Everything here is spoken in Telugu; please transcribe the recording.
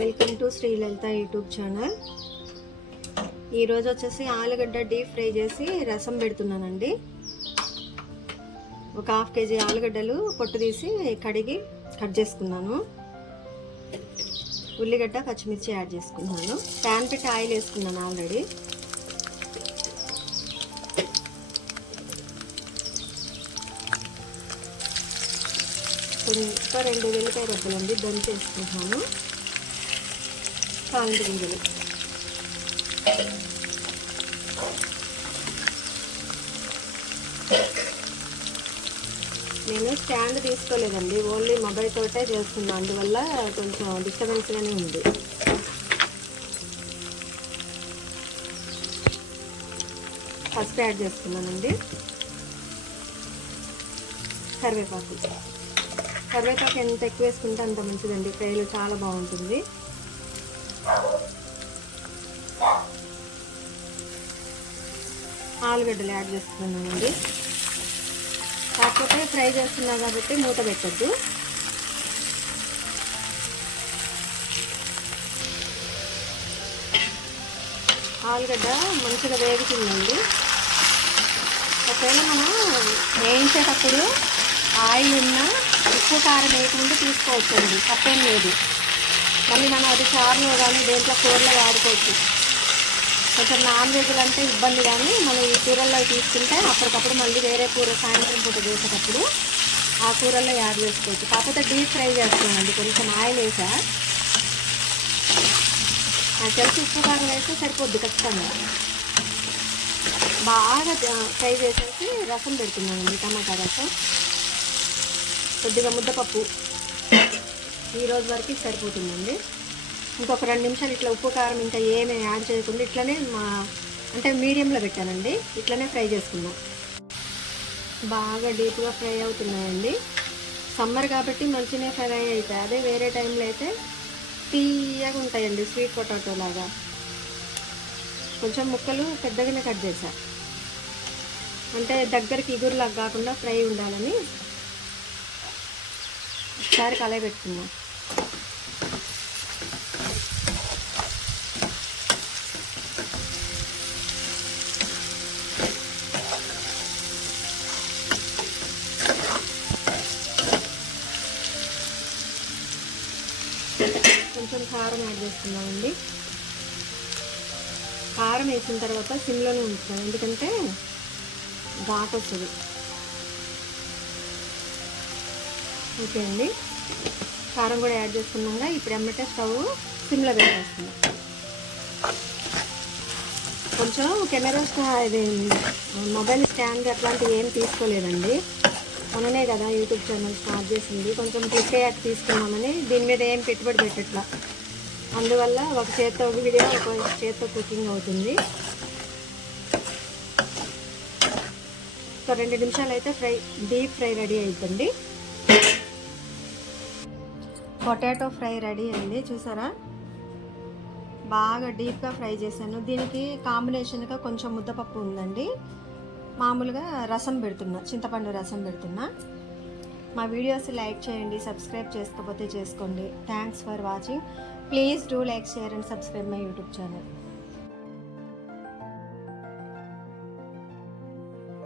Welcome to Shri Lalitha YouTube channel. ఈరోజు వచ్చేసి ఆలుగడ్డ డీప్ ఫ్రై చేసి రసం పెడుతున్నానండి. ఒక హాఫ్ కేజీ ఆలుగడ్డలు పొట్టు తీసి కడిగి కట్ చేసుకున్నాను. ఉల్లిగడ్డ పచ్చిమిర్చి యాడ్ చేసుకున్నాను. ప్యాన్ పెట్టి ఆయిల్ వేసుకున్నాను ఆల్రెడీ. ఇంకా 2 వెల్లిపాయ రెబ్బలండి దంచి వేసుకుంటున్నాను. కాండి గింజలు, నేను స్టాండ్ తీసుకోలేదండి, ఓన్లీ మొబైల్ తోటే చేస్తున్నాను, అందువల్ల కొంచెం డిస్టర్బెన్స్గానే ఉంది. ఫస్ట్ యాడ్ చేస్తున్నానండి కరివేపాకు. కరివేపాకు ఎంత ఎక్కువ వేసుకుంటే అంత మంచిదండి, ఫ్రైలో చాలా బాగుంటుంది. ఆలుగడ్డలు యాడ్ చేస్తున్నానండి. కాకపోతే ఫ్రై చేస్తున్నా కాబట్టి మూత పెట్టద్దు. ఆలుగడ్డ మంచిగా వేగుతుందండి. ఒకవేళ మనం వేయించేటప్పుడు ఆయిల్ ఉన్నా ఉప్పు కారం వేయకుండా తీసుకోవచ్చండి, తప్పేం లేదు. మళ్ళీ మనం అది చారులో కానీ దేంట్లో కూరలో వాడుకోవచ్చు. కొంచెం నాన్ వెజ్లు అంటే ఇబ్బంది, కానీ మనం ఈ కూరల్లో తీసుకుంటే అప్పటికప్పుడు మళ్ళీ వేరే కూర సాయంత్రం పూట చేసేటప్పుడు ఆ కూరల్లో యాడ్ చేసుకోవచ్చు. కాకపోతే డీప్ ఫ్రై చేస్తున్నానండి, కొంచెం ఆయిల్ వేసా. నాకు తెలిసి ఉప్పు కారం వేస్తే సరిపోద్ది ఖచ్చితంగా. బాగా ఫ్రై చేసేసి రసం పెడుతున్నానండి, టమాటా రసం. కొద్దిగా ముద్దపప్పు ఈరోజు వరకు సరిపోతుందండి. ఇంకొక 2 నిమిషాలు ఇట్లా ఉప్పు కారం ఇంకా ఏమీ యాడ్ చేయకుండా ఇట్లనే అంటే మీడియంలో పెట్టానండి, ఇట్లనే ఫ్రై చేసుకున్నాం. బాగా డీప్గా ఫ్రై అవుతున్నాయండి. సమ్మర్ కాబట్టి మంచిగా ఫ్రై అవుతాయి. అదే వేరే టైంలో అయితే తీయగా ఉంటాయండి, స్వీట్ పొటాటో లాగా. కొంచెం ముక్కలు పెద్దగానే కట్ చేశా, అంటే దగ్గరికి ఇగురులాగా కాకుండా ఫ్రై ఉండాలని. ఒకసారి కలయి పెట్టుకున్నాం. కొంచెం కారం యాడ్ చేస్తున్నామండి. కారం వేసిన తర్వాత సిమ్లోనే ఉంచుతాం, ఎందుకంటే ఘాటు వస్తుంది. ఓకే అండి, కారం కూడా యాడ్ చేసుకున్నాక ఇప్పుడు ఎమ్మటే స్టవ్ సిమ్లో పెట్టేస్తున్నాం. కొంచెం కెమెరా ఇది మొబైల్ స్టాండ్ అట్లాంటివి ఏం తీసుకోలేదండి, మననే కదా యూట్యూబ్ ఛానల్ స్టార్ట్ చేసింది. కొంచెం క్లిక్ అయ్యాక తీసుకున్నామని దీని మీద ఏం పెట్టుబడి పెట్టట్లా, అందువల్ల ఒక చేత్తో వీడియో ఒక చేత్తో కుకింగ్ అవుతుంది. ఒక 2 నిమిషాలు అయితే డీప్ ఫ్రై రెడీ అవుతుంది. పొటాటో ఫ్రై రెడీ అయింది, చూసారా? బాగా డీప్గా ఫ్రై చేశాను. దీనికి కాంబినేషన్గా కొంచెం ముద్దపప్పు ఉందండి. మామూలుగా రసం పెడుతున్నా, చింతపండు రసం పెడుతున్నా. మా వీడియోస్ లైక్ చేయండి, సబ్స్క్రైబ్ చేసుకోకపోతే చేసుకోండి. Thanks for watching. Please do like, share and subscribe my YouTube channel.